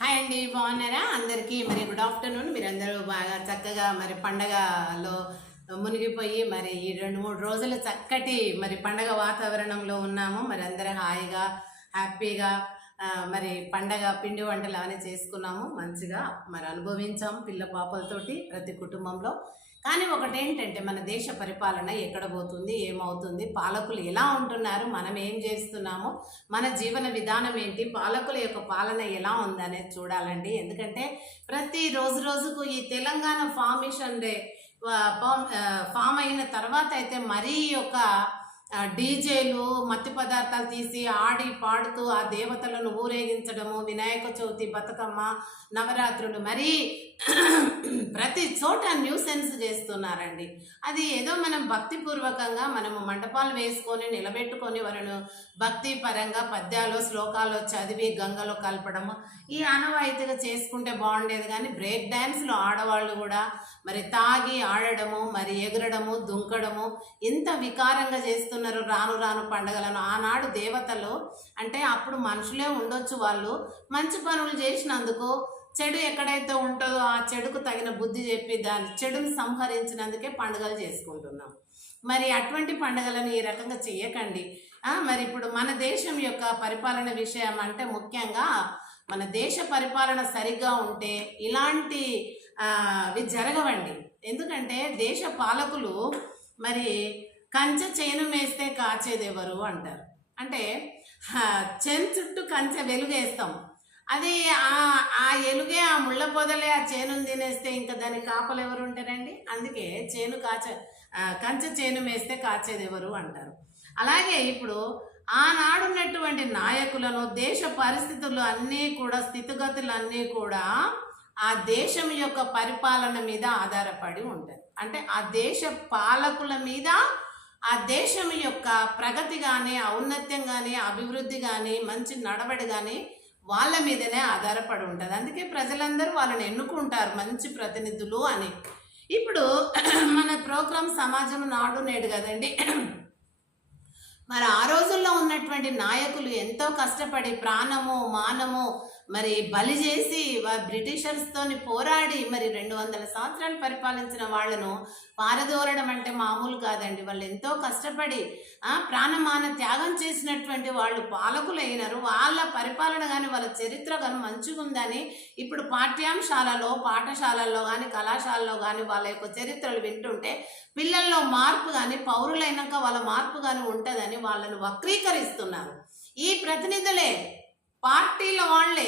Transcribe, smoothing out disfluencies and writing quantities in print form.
Hi అండి, బాగున్నారా? అందరికీ మరి గుడ్ ఆఫ్టర్నూన్. మీరందరూ బాగా చక్కగా మరి పండగలో మునిగిపోయి మరి ఈ 2-3 రోజులు చక్కటి మరి పండగ వాతావరణంలో ఉన్నాము. మరి అందరూ హాయిగా హ్యాపీగా మరి పండగ పిండి వంటలు అవన్నీ చేసుకున్నాము, మంచిగా మరి అనుభవించాం పిల్ల పాపలతోటి ప్రతి కుటుంబంలో. కానీ ఒకటేంటంటే మన దేశ పరిపాలన ఎక్కడ పోతుంది, ఏమవుతుంది, పాలకులు ఎలా ఉంటున్నారు, మనం ఏం చేస్తున్నాము, మన జీవన విధానం ఏంటి, పాలకుల యొక్క పాలన ఎలా ఉందనేది చూడాలండి. ఎందుకంటే ప్రతి రోజుకు ఈ తెలంగాణ ఫార్మేషన్ డే ఫామ్ అయిన తర్వాత అయితే మరీ ఒక డీజేలు మత్తి పదార్థాలు తీసి ఆడి పాడుతూ ఆ దేవతలను ఊరేగించడము, వినాయక చవితి, బతుకమ్మ, నవరాత్రులు మరీ ప్రతి చోట న్యూసెన్స్ చేస్తున్నారండి. అది ఏదో మనం భక్తిపూర్వకంగా మనము మండపాలు వేసుకొని నిలబెట్టుకొని వాళ్ళను భక్తి పరంగా పద్యాలు శ్లోకాలు చదివి గంగలో కలపడము ఈ ఆనవాయితీగా చేసుకుంటే బాగుండేది. కానీ బ్రేక్ డ్యాన్స్లో ఆడవాళ్ళు కూడా మరి తాగి ఆడడము, మరి ఎగరడము, దుంకడము ఎంత వికారంగా చేస్తున్నారు రాను రాను పండగలను. ఆనాడు దేవతలు అంటే అప్పుడు మనుషులే ఉండొచ్చు, వాళ్ళు మంచి పనులు చేసినందుకు చెడు ఎక్కడైతే ఉంటుందో ఆ చెడుకు తగిన బుద్ధి చెప్పి దాని చెడుని సంహరించినందుకే పండుగలు చేసుకుంటున్నాం. మరి అటువంటి పండుగలను ఈ రకంగా చేయకండి. మరి ఇప్పుడు మన దేశం యొక్క పరిపాలన విషయం అంటే ముఖ్యంగా మన దేశ పరిపాలన సరిగ్గా ఉంటే ఇలాంటి జరగవండి. ఎందుకంటే దేశ పాలకులు మరి కంచె చేను మేస్తే కాచేదెవరు అంటారు. అంటే చేను చుట్టూ కంచె వెలుగేస్తాం, అది ఆ ఎలుగే ఆ ముళ్ళ పొదలే ఆ చేనును తినేస్తే ఇంకా దాని కాపలు ఎవరు ఉంటారండి? అందుకే కంచె చేను మేస్తే కాచేది ఎవరు అంటారు. అలాగే ఇప్పుడు ఆనాడున్నటువంటి నాయకులను దేశ పరిస్థితులు అన్నీ కూడా స్థితిగతులు అన్నీ కూడా ఆ దేశం యొక్క పరిపాలన మీద ఆధారపడి ఉంటుంది. అంటే ఆ దేశ పాలకుల మీద ఆ దేశం యొక్క ప్రగతి కానీ, ఔన్నత్యం కానీ, అభివృద్ధి కానీ, మంచి నడవడి కానీ వాళ్ళ మీదనే ఆధారపడి ఉంటుంది. అందుకే ప్రజలందరూ వాళ్ళని ఎన్నుకుంటారు మంచి ప్రతినిధులు అని. ఇప్పుడు మన ప్రోగ్రాం సమాజం నాడు నేడు కదండి. మరి ఆ రోజుల్లో ఉన్నటువంటి నాయకులు ఎంతో కష్టపడి ప్రాణము మానము మరి బలి చేసి బ్రిటిషర్స్తోని పోరాడి మరి 200 సంవత్సరాలు పరిపాలించిన వాళ్ళను పారదోలడం అంటే మామూలు కాదండి. వాళ్ళు ఎంతో కష్టపడి ప్రాణమాన త్యాగం చేసినటువంటి వాళ్ళు పాలకులు అయినారు. వాళ్ళ పరిపాలన కానీ వాళ్ళ చరిత్ర కానీ మంచిగా ఉందని ఇప్పుడు పాఠ్యాంశాలలో పాఠశాలల్లో కానీ కళాశాలలో కానీ వాళ్ళ యొక్క చరిత్రలు వింటుంటే పిల్లల్లో మార్పు కానీ పౌరులైనాక వాళ్ళ మార్పు కానీ ఉంటుందని వాళ్ళను వక్రీకరిస్తున్నారు. ఈ ప్రతినిధులే పార్టీల వాళ్ళే